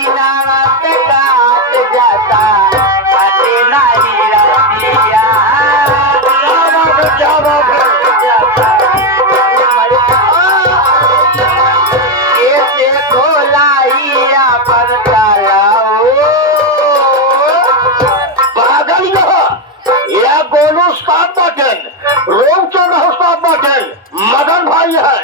दिनावत काट जाता अते नाही रतिया कैसे खोलाइया पर ताला पागल या गोलू स्टॉप बटन रोम चल रहा स्टॉप बटन मदन भाई है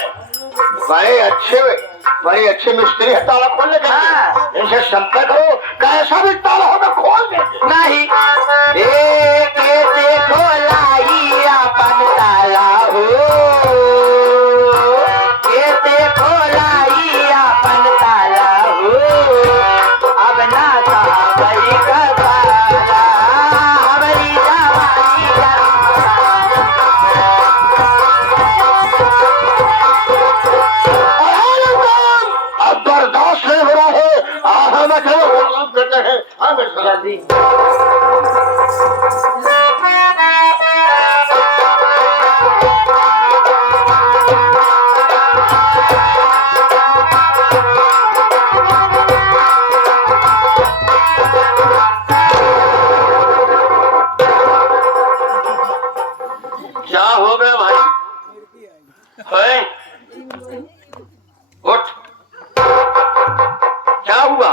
बड़े अच्छे मिस्त्री है ताला खोलने के लिए इनसे संपर्क करो कैसा भी ताला हो तो खोल दे नहीं कैसे खोलाइया पर ताला हो कैसे खोलाइया पर ताला हो अब ना था बड़ी कबाला हमारी जवानी अब बर्दाश्त नहीं हो रहा है हमें करते हैं जल्दी क्या हो गया भाई है उठ क्या हुआ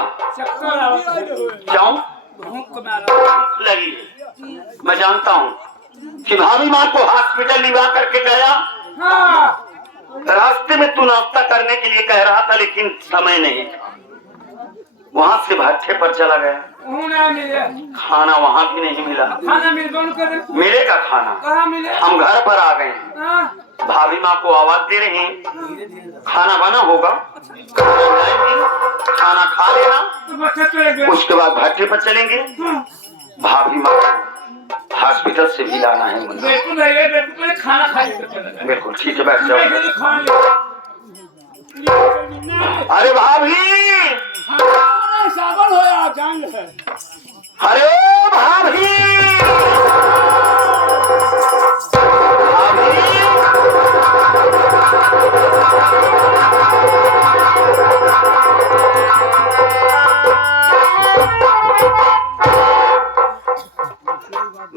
क्यों लगी मैं जानता हूँ कि भाभी माँ को हॉस्पिटल लिवा करके गया रास्ते में तू नाश्ता करने के लिए कह रहा था लेकिन समय नहीं था वहां से भट्ठे पर चला गया खाना वहां भी नहीं मिला मिलेगा खाना हम घर पर आ गए हैं भाभी माँ को आवाज दे रही हैं खाना बना होगा खाना खा लेना उसके बाद भट्ठे पर चलेंगे भाभी माँ को हॉस्पिटल से भी लाना है मुझे खाना खा बिल्कुल ठीक है बैठ जाओ अरे भाभी सागर होया जंग है अरे ओ भाभी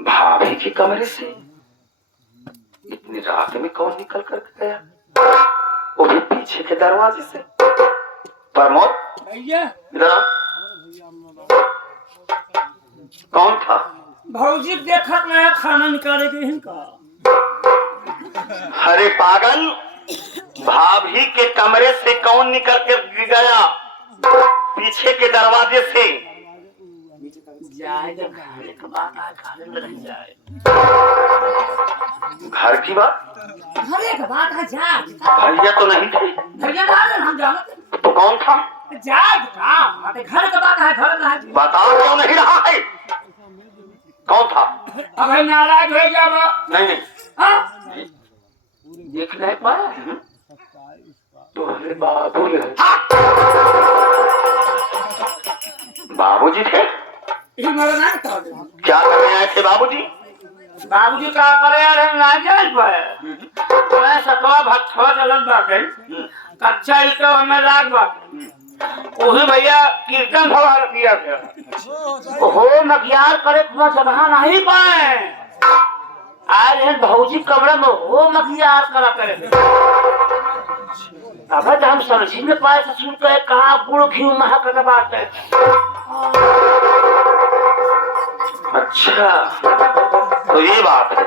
भाभी के कमरे से इतनी रात में कौन निकल कर गया वो भी पीछे के दरवाजे से प्रमोद भैया इधर आओ कौन था भौजी देखा नया खाना निकाले के इनका अरे पागल भाभी के कमरे से कौन निकल के गया पीछे के दरवाजे से घर की बात हर एक बात है जाग भैया तो नहीं थे भैया हम जानते तो कौन था जाग का घर का बात है घर का बता क्यों नहीं रहा है कौन था अब नाराज हो गया वो नहीं नहीं हाँ? देख नहीं पाया तो अरे बाबू बाबूजी थे ये मगर ना कर क्या करने आए थे बाबूजी बाबूजी का करे यार ना जाए पर मैं सकवा भट्ठो चलन बाटे कच्चा ही तो हमें लाग बाटे ओही भैया कीर्तन सवार किया गया हो मखियार करे खुदा सदहा नहीं पाए आज है भौजी कमरे में हो मखियार करा करे अब तो हम समझी में पाए से सुन के कहा गुड़ घी महा कर बात है अच्छा तो ये बात है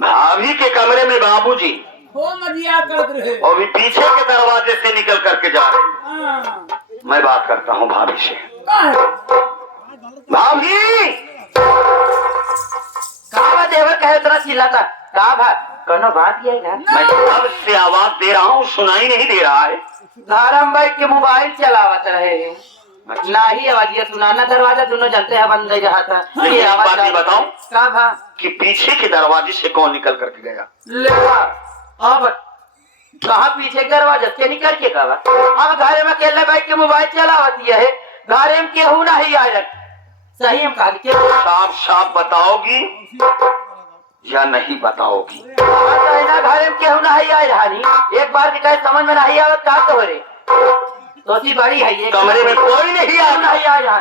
भाभी के कमरे में बाबूजी हो मखियार करते रहे और भी पीछे के दरवाजे से निकल करके जा रहे हैं मैं बात करता हूँ भाभी से भाभी कहा देवर कहे उतना चिल्लाता कहा भाई कौनो बात ये है मैं कब से आवाज दे रहा हूँ सुनाई नहीं दे रहा है धाराम भाई के मोबाइल चलावत रहे ना ही आवाज ये सुनाना दरवाजा दोनों जानते हैं बंद रहा था तो ये एक आवाज बात नहीं बताऊं कहा भा कि पीछे के दरवाजे से कौन निकल करके गया ले अब कहा पीछे के दरवाजा से निकल के कहा अब घरे में अकेले भाई के मोबाइल चलावती है घरे में केहू नहीं आया सही हम कहा के साफ साफ बताओगी या नहीं बताओगी घरे में केहू नहीं आया रानी एक बार भी कहे समझ में नहीं आवत कहा तो रे तो सी बड़ी है ये कमरे में कोई नहीं आया। नहीं आया।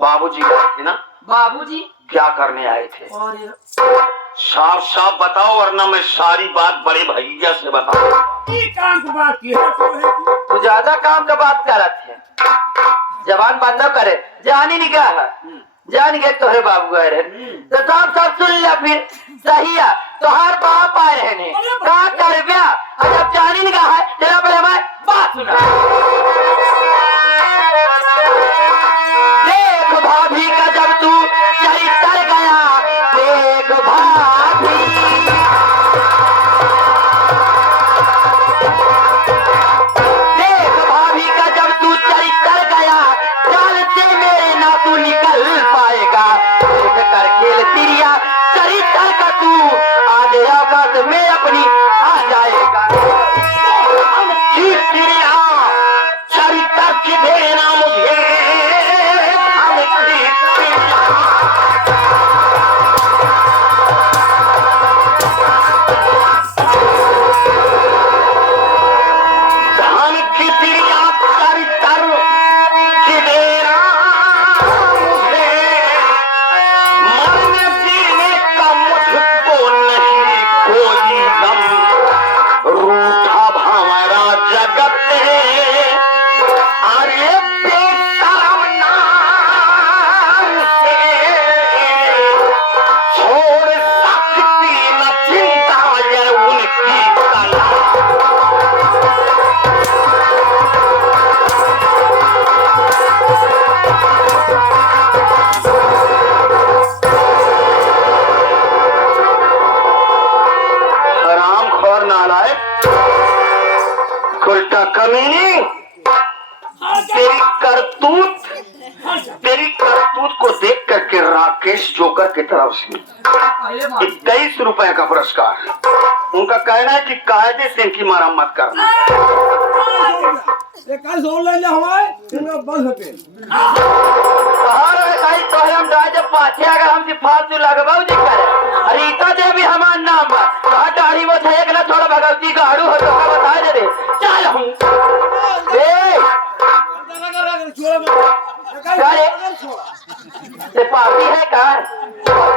बाबूजी आए थे ना? बाबूजी क्या करने आए थे? और ये साफ साफ बताओ, वरना मैं सारी बात बड़े भैया से बताऊं। ये काम की बात की है तू ज्यादा काम का बात करत है। जबान बंद न करे, जान ही निकाह है, जान गए तोहरे बाबू आए रहे तो साफ साफ सुन लिया। फिर सही है, तोहार बाप आए रहे ने का कर ब्या, और जब जान ही निकाह है तेरा बड़े हमारे बात सुना। देख भाभी का जब तू चरित्र गया, देख भाभी का जब तू चरित्र गया, जाल से मेरे ना तू निकल पाएगा। देख कर खेल तिरिया चरित्र का तू, आधे औकात में अपनी आ जाएगा। तिरिया चरित्र की देना मुझे, धान की तिरिया चरित्र की देना मुझे, मरने जीने का मुझको नहीं कोई गम, रूठा भंवरा जगत अरे बेशरम नाम से, छोड़ सकती न चिंता ये उनकी कला। हरामखोर नालायक, उल्टा कमीनी, तेरी करतूत को देख करके राकेश जोकर की तरफ से 21 रुपए का पुरस्कार। उनका कहना है कि कायदे से इनकी मरम्मत करना। हम राजा पाछे अगर हमसे फालतू लगबाऊ जी करे, अरे इतना दे भी हमार नाम बा, कहा दाढ़ी वो थे ना थोड़ा भगवती गाड़ू हो तो का बता दे रे। चल हूँ ये पापी है कार,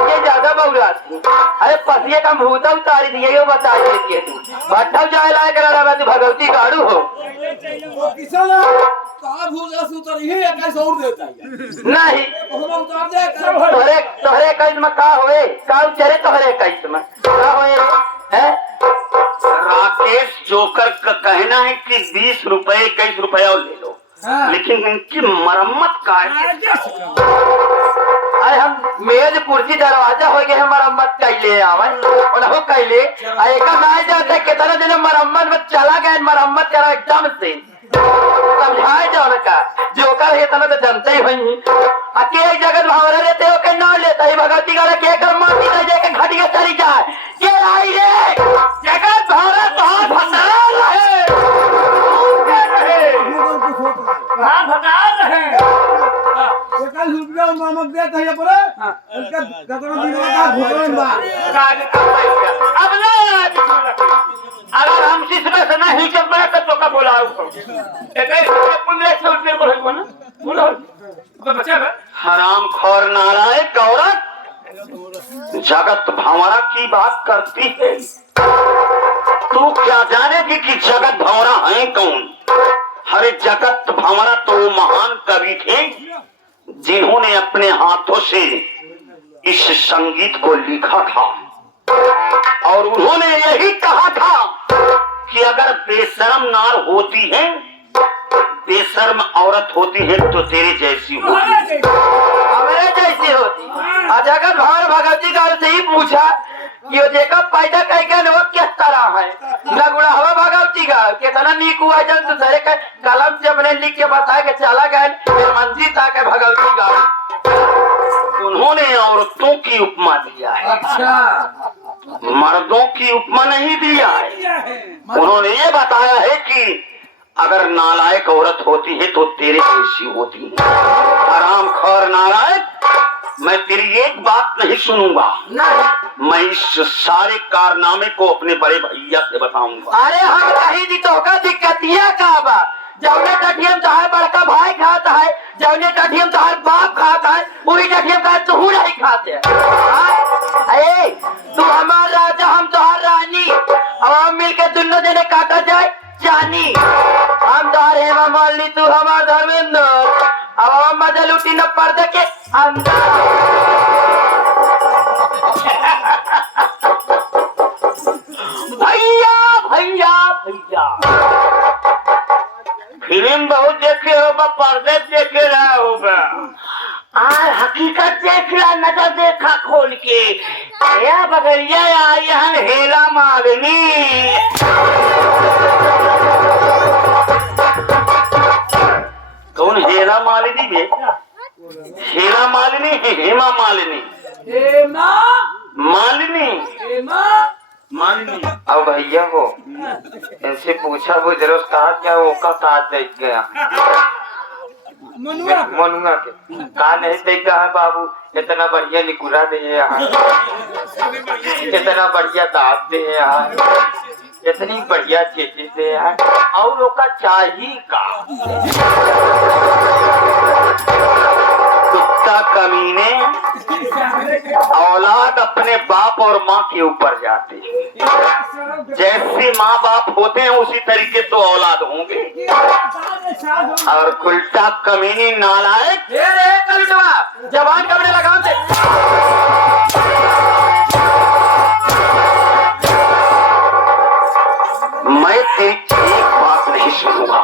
ये ज्यादा बहुरा थी। अरे पसिए का भूता उतारी दिए, ये बता देती तू भट्टा जाए लाए करा तू भगवती गाड़ू हो नहीं। तोहरे कैस में का हुए का उचरे, तोहरे कैस में का हुए है? राकेश जोकर का कहना है कि 20 रुपए 21 रुपया ले लो, लेकिन इनकी मरम्मत का अरे हम मेज कुर्सी दरवाजा हो गए मरम्मत कैले आवे और कैले एक जाते कितना दिन मरम्मत में चला गए, मरम्मत करा एकदम से समझाए जाओ का जोकर है तना तो जनते ही हुई अके जगत भावरे रहते हो के नाम लेता है भगवती का के कर माटी न जाके घटिया चली जाए के आई रे जगत भावरे तो भंडार है कहां भगार रहे एकल रुपया मामक देता है पर उनका कतरो दिन का भोजन बा अब ना अगर हम इसमें से नहीं चल पाए तो का बोलाओ एक पुण्य से उठने पर हो ना बोलो तो बच्चा हरामखोर नालायक औरत जगत भंवरा की बात करती है। तू क्या जानेगी कि जगत भंवरा है कौन? हरे जगत भंवरा तो महान कवि थे जिन्होंने अपने हाथों से इस संगीत को लिखा था और उन्होंने यही कहा था कि अगर बेशर्म नार होती है, बेशर्म औरत होती है तो तेरे जैसी होती, हमारे जैसी होती। जगत भावर भगवती का से ही पूछा कि वो देखा पैदा कह के वो किस तरह है लगुड़ा हवा भगवती का कितना नीक हुआ जब दूसरे का कलम से अपने लिख के बताया कि चला गए फिर मंजिल तक भगवती का। उन्होंने औरतों की उपमा दिया है, अच्छा मर्दों की उपमा नहीं दिया है। उन्होंने ये बताया है कि अगर नालायक औरत होती है तो तेरे जैसी होती है। हरामखोर नालायक, मैं तेरी एक बात नहीं सुनूंगा, मैं इस सारे कारनामे को अपने बड़े भैया से बताऊंगा। अरे हम कहीं दी तो का दिक्कत यह का बा जौने टठियम तोहार बड़का भाई खाता है, जौने टठियम तोहार बाप खाता है, वही टठियम का तू नहीं खाते। अरे तू हमार राजा, हम तोहार रानी, अब हम मिलके दोनों जने काटा जाए जानी। हम तोहार हेमा मालिनी, तू हमार धर्मेंद्र, अब हम मजा लूटी न पर्दे के अंदर। भैया भैया भैया फिल्म बहुत देखे होगा, पर्दे देखे रहा होगा, और हकीकत देख रहा, नजर देखा खोल के। या बगलिया यहाँ हेला मारनी। कौन हेला मालिनी बे? हेला मालिनी है, हेमा मालिनी, मालिनी मालिनी। अब भैया हो इनसे पूछा, वो जरूर कहा क्या वो का साथ देख गया मनुआ के कहा नहीं देख गया है बाबू। इतना बढ़िया निकुरा दे यहाँ, इतना बढ़िया दाँत दे यहाँ, इतनी बढ़िया चीजें दे यहाँ, और लोग का चाहिए का कुत्ता कमीने, औलाद अपने बाप और माँ के ऊपर जाते हैं। जैसे माँ बाप होते हैं उसी तरीके तो औलाद होंगे। और उल्टा कमीनी नालायक जवान कपड़े लगाओ से। मैं तेरी एक बात नहीं सुनूंगा।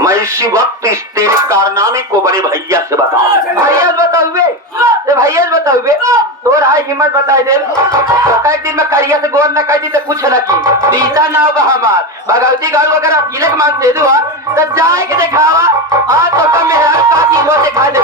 मैं इसी वक्त इस तेरे कारनामे को बड़े भैया से बताऊं। भैया बताओगे तो राय हिम्मत बताई दे तो कई दिन में करिया से गोर न कर दी तो कुछ न की बीता ना होगा हमार भगवती गढ़ वगैरह तिलक मान दे दूँ तब जाए के दिखावा आज तो कम मेहरान का चीज हो दिखा दे।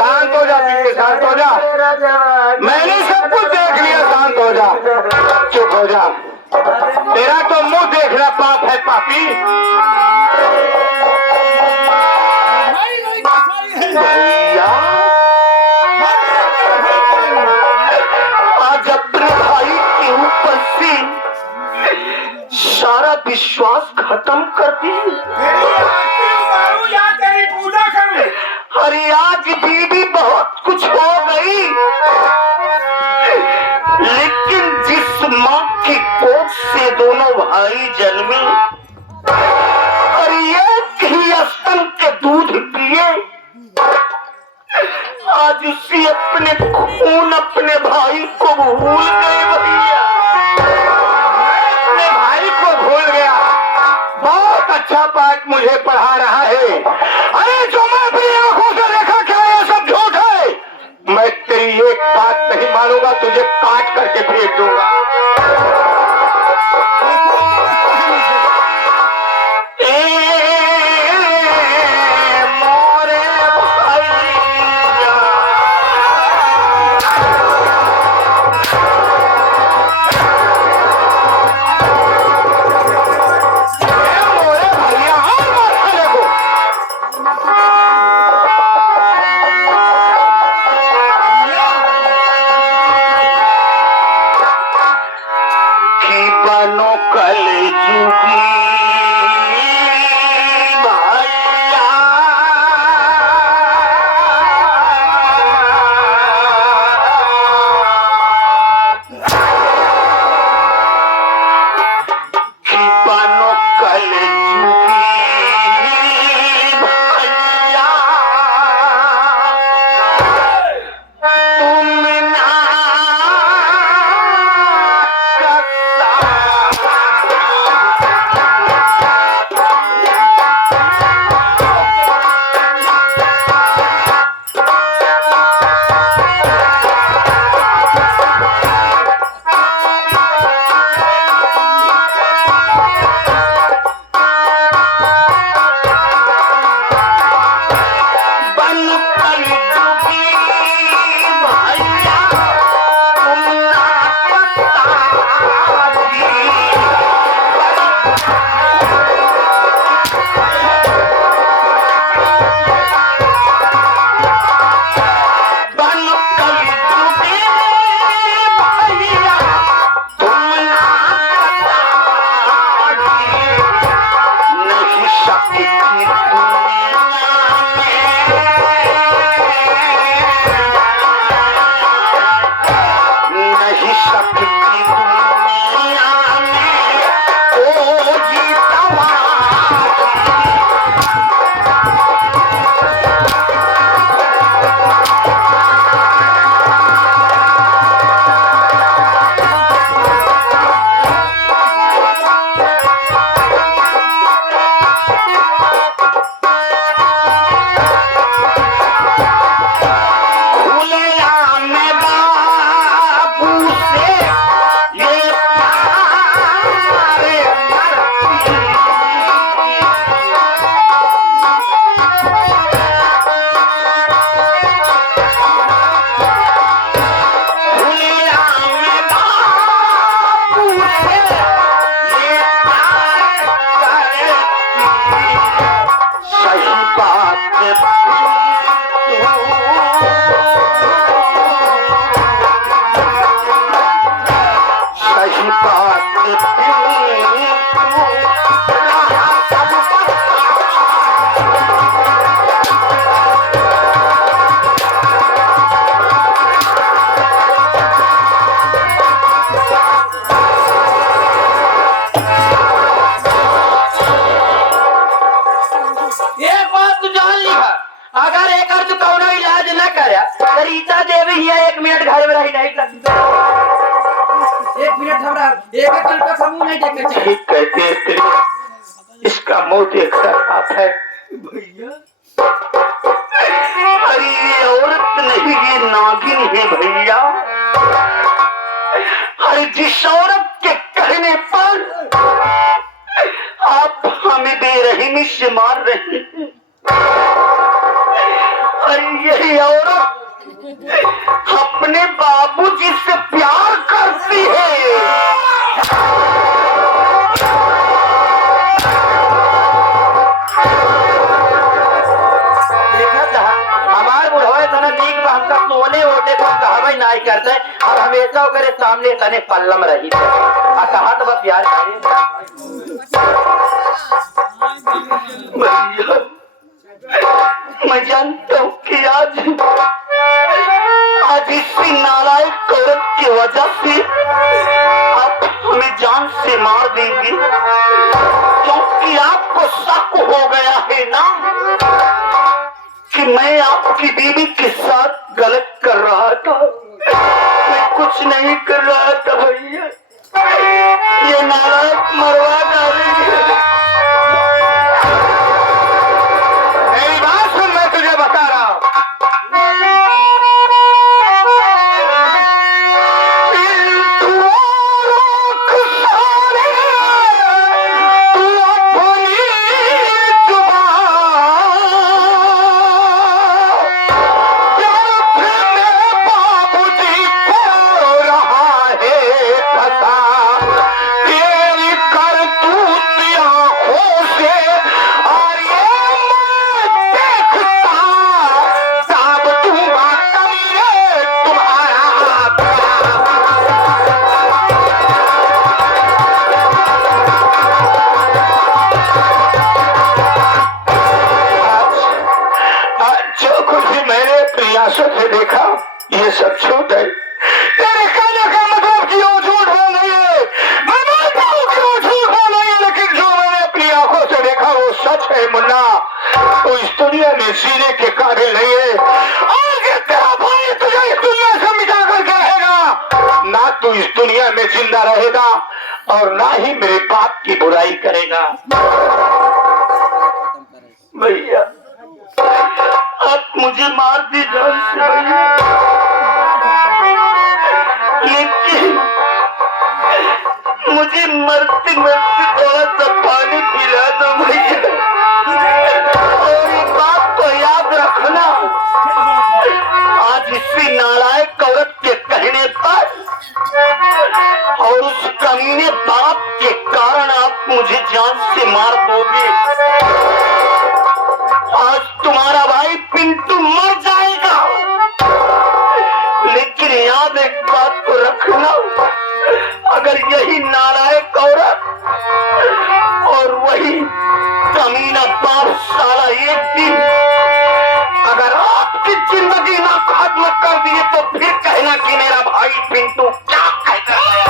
शांत हो जा, शांत हो जा, मैंने सब कुछ देख लिया, शांत हो जा, चुप हो जा, तेरा तो मुंह देखना पाप है पापी। भैया आज अपने भाई के ऊपर से सारा विश्वास खत्म कर दी। अरे आज बीवी बहुत कुछ हो गई, लेकिन जिस माँ की कोख से दोनों भाई जन्मे, अरे एक ही स्तन के दूध पिए, आज उसी अपने खून अपने भाई को भूल गए। भैया अपने भाई को भूल गया, बहुत अच्छा पाठ मुझे पढ़ा रहा है। अरे जो मैं अपनी आंखों से देखा क्या ये सब झूठ है? मैं तेरी एक बात नहीं मानूंगा, तुझे काट करके फेंक दूंगा। सही बात एक बात तू जान ली है, अगर एक तू कौनो इलाज न करे तो रीता देवी ही 1 मिनट घर में रही नहीं कर 1 मिनट हमरा एक का समूह नहीं देखे चाहिए। ठीक कहती है स्त्री, इसका मुंह देखकर पाप है भैया अरे ये औरत नहीं ये नागिन है भैया। अरे जिस औरत के कहने पर आप हमें बेरहमी से मार रहे हैं, अरे यही औरत अपने बाबूजी से प्यार करती है। देखा था हमार बुढ़वा तना नीक बा हमका सोने ओटे को कहवे नहीं करते और हमेशा ओकरे सामने तने पल्लम रही थे आ कहा तो बस प्यार करे भैया मैं जानता हूँ कि आज इसी नालायक औरत की वजह से आप हमें जान से मार देंगे, क्योंकि आपको शक हो गया है ना कि मैं आपकी बीवी के साथ गलत कर रहा था। मैं कुछ नहीं कर रहा था भैया, ये नालायक मरवा डालेंगे। मेरी बात सुन, मैं तुझे बता रहा हूँ प्रयासों से देखा ये सब झूठ है। तेरे कहने का मतलब कि वो झूठ बोल रही है, मैं मानता हूँ कि वो झूठ बोल रही है, लेकिन जो मैंने अपनी आंखों से देखा वो सच है मुन्ना। तो इस दुनिया में जीने के काबिल नहीं है। आगे तेरा भाई तुझे इस दुनिया से मिटा करके रहेगा, ना तू इस दुनिया में जिंदा रहेगा और ना ही मेरे बाप की बुराई करेगा। भैया आप मुझे मार दी जान से भैया, लेकिन मुझे मरते मरते थोड़ा सा पानी पिला दो भैया। और एक बात तो याद रखना, आज इसी नालायक औरत के कहने पर और उस कमीने बाप के कारण आप मुझे जान से मार दोगे। आज तुम्हारा भाई पिंटू मर जाएगा, लेकिन याद एक बात को रखना, अगर यही नालायक औरत और वही कमीना बाप साला एक दिन अगर आपकी जिंदगी ना खत्म कर दिए तो फिर कहना कि मेरा भाई पिंटू क्या कहता है।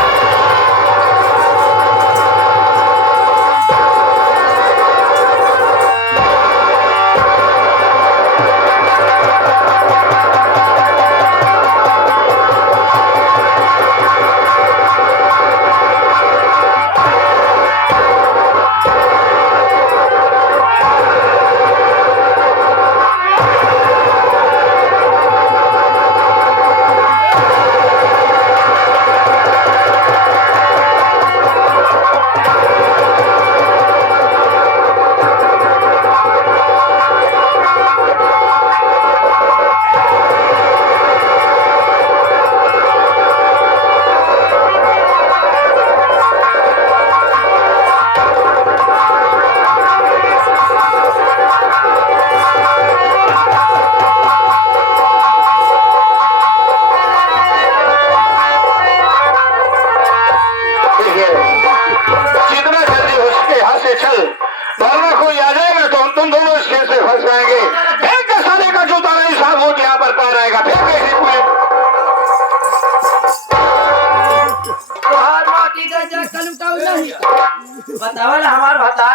बतावल हमार बता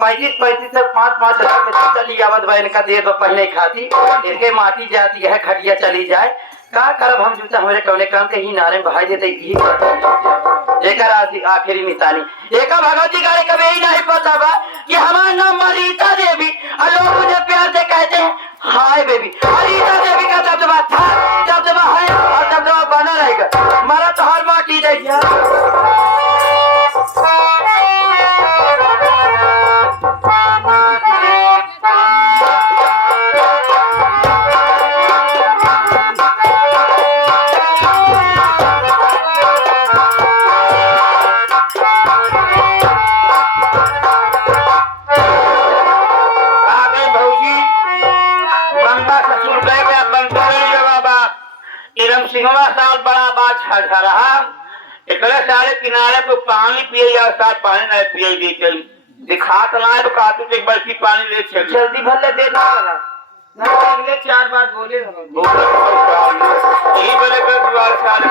35 से 5 हजार में चली आवत बहन का दे दो पहले खाती इनके माटी जाती है खटिया चली जाए का करब हम जूता हमारे कवने काम के ही नारे भाई देते ही एकर आखिरी निशानी एका भगवती गारे कभी ही नहीं पता बा कि हमारा नाम मरीता देवी और लोग मुझे प्यार से कहते हैं हाय बेबी मरीता देवी का दबदबा था दबदबा है और दबदबा बना रहेगा मारा तो हर माटी देगी सिंहवा साल बड़ा बात रहा एकले सारे किनारे पे पानी पिए या साथ पानी नहीं पिए दी दिखात ना तो कातू एक बल्कि पानी ले चल जल्दी भर ले देना वाला ना अगले 4 बार बोले यही बोले कर दीवार सारे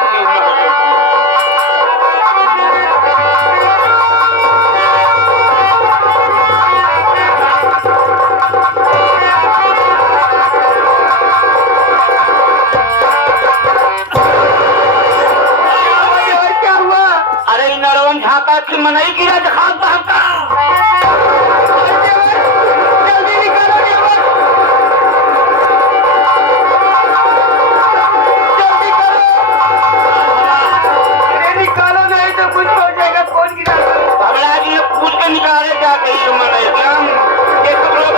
झाका की मनाई गिरा दिखाता हमका जल्दी निकालो जल्दी करो अरे निकालो नहीं तो कुछ हो जाएगा कौन गिरा भगला जी पूछ के निकाले जाके मनाई ये सब लोग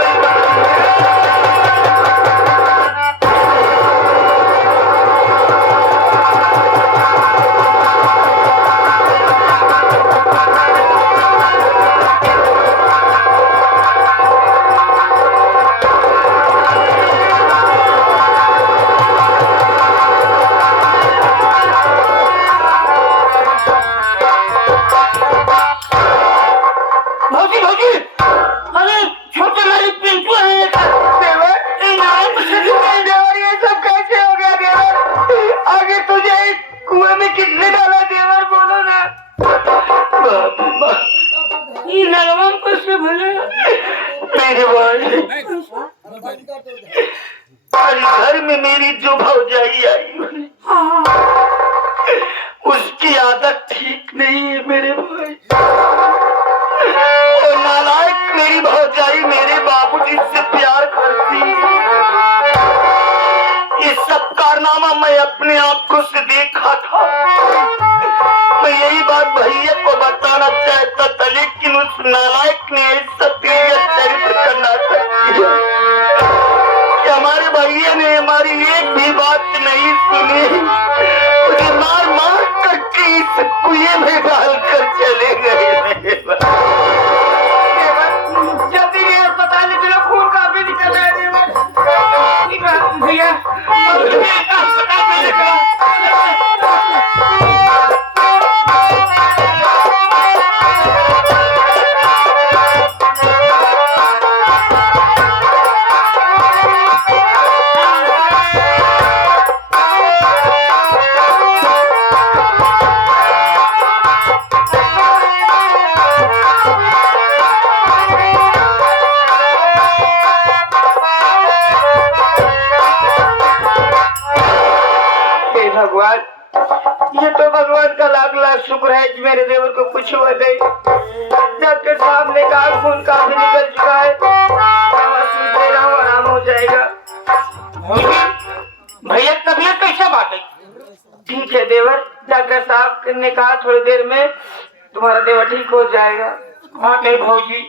घर में मेरी जो भौजाई आई उसकी आदत ठीक नहीं है मेरे भाई और नालायक मेरी भौजाई मेरे बाबूजी से प्यार करती है ये सब कारनामा मैं अपने आंखों से देखा था मैं यही बात भैया को बताना चाहता था लेकिन उस नालायक ने ऐसा चरित्र का नाटक किया कि हमारे भैया ने हमारी एक भी बात नहीं सुनी मुझे मार मार करके इस कुएं में डाल कर चले गए जल्दी अस्पताल में चलो खून काफी निकल रहा है भैया अस्पताल में निकलो भगवान ये तो भगवान का लाख लाख शुक्र है कि मेरे देवर को कुछ हुआ नहीं डॉक्टर साहब ने कहा खून काफी निकल चुका है दे रहा हूँ आराम हो जाएगा भैया तबीयत कैसा बात है ठीक है देवर डॉक्टर साहब ने कहा थोड़ी देर में तुम्हारा देवर ठीक हो जाएगा हाँ नहीं भौजी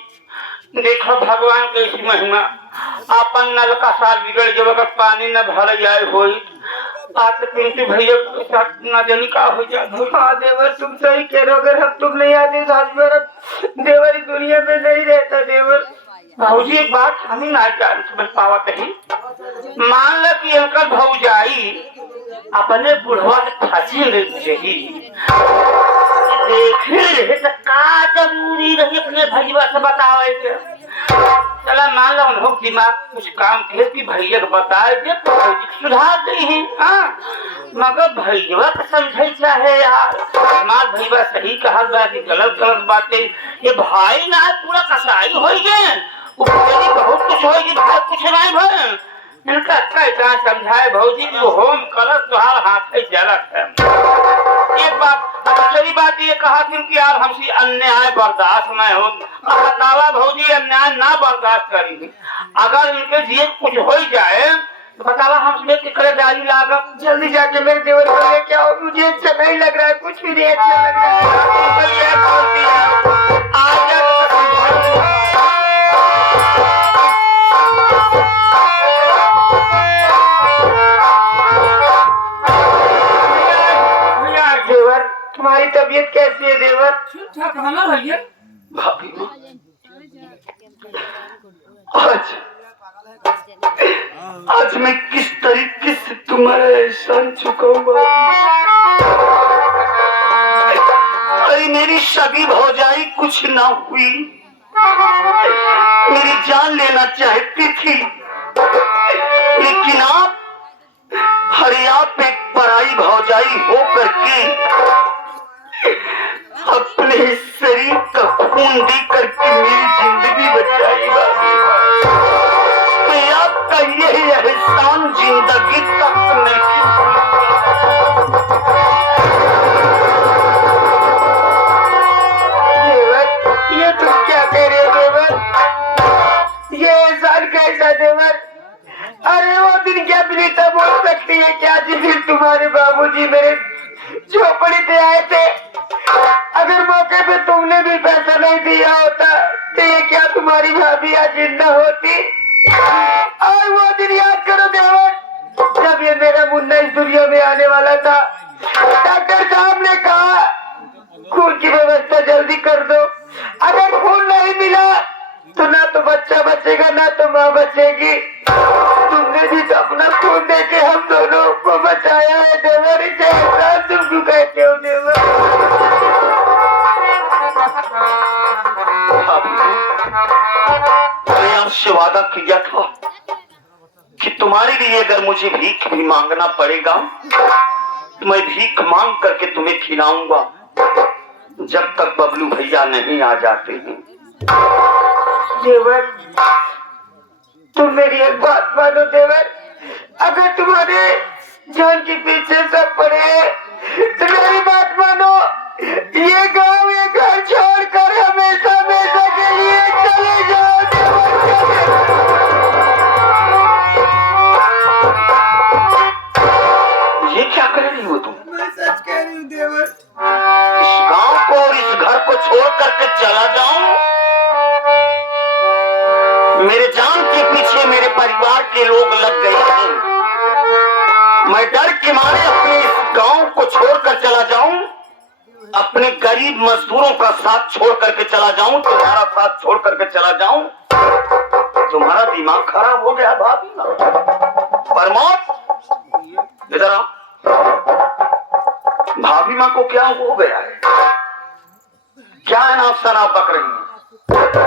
देखो भगवान की ऐसी महिमा अपन नल का साथ बिगड़ जब अगर पानी न भर जाए हो बात पिंटू भैया के साथ न जानी का हो जाए हाँ देवर तुम सही कह रहे हो अगर हम तुम नहीं आते देवर इस दुनिया में नहीं रहता देवर भौजी एक बात हम ही ना जान समझ पावा कहीं मान लो कि इनका भौजाई अपने बुढ़वा से फांसी ले जाएगी देखे रहे तो का जरूरी रही अपने भैया से बतावे के चला मान लो उन्हों दिमाग कुछ काम किए कि भैया को बताए दे सुधार दी है। हाँ मगर भैया को समझे चाहे यार हमार भैया सही कहा कि गलत गलत बातें ये भाई ना पूरा कसाई हो गए बहुत कुछ होगी भाई कुछ नहीं भाई इनका कैसा समझाए भौजी जो होम कलर तुहार हाथ है जलक है। एक बात दूसरी बात ये कहा कि यार हमसे अन्याय बर्दाश्त नहीं हो बतावा भौजी अन्याय ना बर्दाश्त करेंगे अगर इनके जीवन कुछ हो जाए तो बतावा हमसे किकड़ेदारी लागत जल्दी जाके मेरे देवर को लेके आओ मुझे अच्छा नहीं लग रहा है कुछ भी नहीं अच्छा लग रहा है। देवर तुम्हारी तबीयत कैसी है देवर? ठीक ठाक है ना भैया। भाभी आज मैं किस तरीके से तुम्हारा एहसान चुकाऊंगा? अरे मेरी सगी भौजाई कुछ ना हुई मेरी जान लेना चाहती थी लेकिन आप एक पराई भौजाई हो करके अपने शरीर का खून दे करके मेरी जिंदगी बचाई। मैं आपका यही एहसान जिंदगी तक नहीं। देवर ये तुम क्या कह रहे हो देवर? ये एहसान कैसा देवर? अरे वो दिन क्या प्रीता बोल सकती है क्या जिस दिन तुम्हारे बाबूजी मेरे झोपड़ी पे आए थे अगर मौके पे तुमने भी पैसा नहीं दिया होता तो ये क्या तुम्हारी भाभी आज जिंदा होती? और वो दिन याद करो देवर जब ये मेरा मुन्ना इस दुनिया में आने वाला था डॉक्टर साहब ने कहा खून की व्यवस्था जल्दी कर दो अगर खून नहीं मिला तो ना तो बच्चा बचेगा ना तो माँ बचेगी। तुमने भी तो अपना खून दे के हम दोनों को बचाया है देवर इसे एहसान तुम क्यों कहते हो देवर? मैंने आपसे वादा किया था कि तुम्हारे लिए अगर मुझे भीख भी मांगना पड़ेगा तो मैं भीख मांग करके तुम्हें खिलाऊंगा जब तक बबलू भैया नहीं आ जाते हैं। देवर तुम मेरी एक बात मानो देवर अगर तुम्हारे जान के पीछे सब पड़े तो मेरी बात मानो ये गांव ये घर छोड़कर हमेशा हमेशा के लिए चले जाओ ये क्या कर रही हो तुम? मैं सच कह रही हूँ देवर। इस गांव को और इस घर को छोड़ करके चला जाऊं? मेरे जान के पीछे मेरे परिवार के लोग लग गए हैं। मैं डर के मारे अपने इस गांव को छोड़कर चला जाऊं अपने गरीब मजदूरों का साथ छोड़ करके चला जाऊं तुम्हारा साथ छोड़ करके चला जाऊं? तुम्हारा दिमाग खराब हो गया भाभी। प्रमोद इधर आओ। भाभी माँ को क्या हो गया है? क्या है ना आप शराब बक रही हैं?